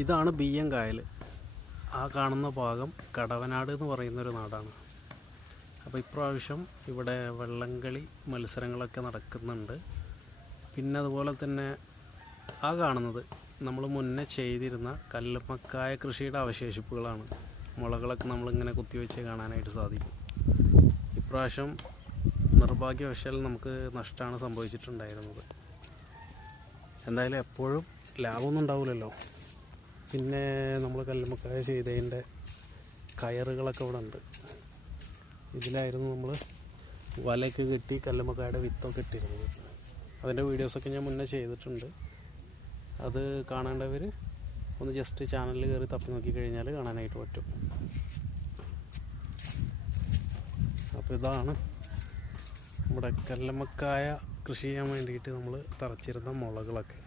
ഇതാണ് ബിയ്യം കായൽ. ആ കാണുന്ന ഭാഗം കടവനാട് എന്ന് പറയുന്നൊരു നാടാണ്. അപ്പോൾ ഇപ്രാവശ്യം ഇവിടെ വള്ളംകളി മത്സരങ്ങളൊക്കെ നടക്കുന്നുണ്ട്. പിന്നെ അതുപോലെ തന്നെ ആ കാണുന്നത് നമ്മൾ മുന്നേ ചെയ്തിരുന്ന കല്ലുമ്മക്കായ കൃഷിയുടെ അവശേഷിപ്പുകളാണ്. മുളകളൊക്കെ നമ്മളിങ്ങനെ കുത്തിവെച്ച് കാണാനായിട്ട് സാധിക്കും. ഇപ്രാവശ്യം നിർഭാഗ്യവശാൽ നമുക്ക് നഷ്ടമാണ് സംഭവിച്ചിട്ടുണ്ടായിരുന്നത്. എന്തായാലും എപ്പോഴും ലാഭമൊന്നും ഉണ്ടാവില്ലല്ലോ. പിന്നെ നമ്മൾ കല്ലുമ്മക്കായ ചെയ്തതിൻ്റെ കയറുകളൊക്കെ ഇവിടെ ഉണ്ട്. ഇതിലായിരുന്നു നമ്മൾ വലയൊക്കെ കെട്ടി കല്ലുമ്മക്കായുടെ വിത്തൊക്കെ ഇട്ടിരുന്നത്. അതിൻ്റെ വീഡിയോസൊക്കെ ഞാൻ മുന്നേ ചെയ്തിട്ടുണ്ട്. അത് കാണേണ്ടവർ ഒന്ന് ജസ്റ്റ് ചാനലിൽ കയറി തപ്പി നോക്കിക്കഴിഞ്ഞാൽ കാണാനായിട്ട് പറ്റും. അപ്പോൾ ഇതാണ് നമ്മുടെ കല്ലുമ്മക്കായ കൃഷി ചെയ്യാൻ വേണ്ടിയിട്ട് നമ്മൾ തറച്ചിരുന്ന മുളകളൊക്കെ.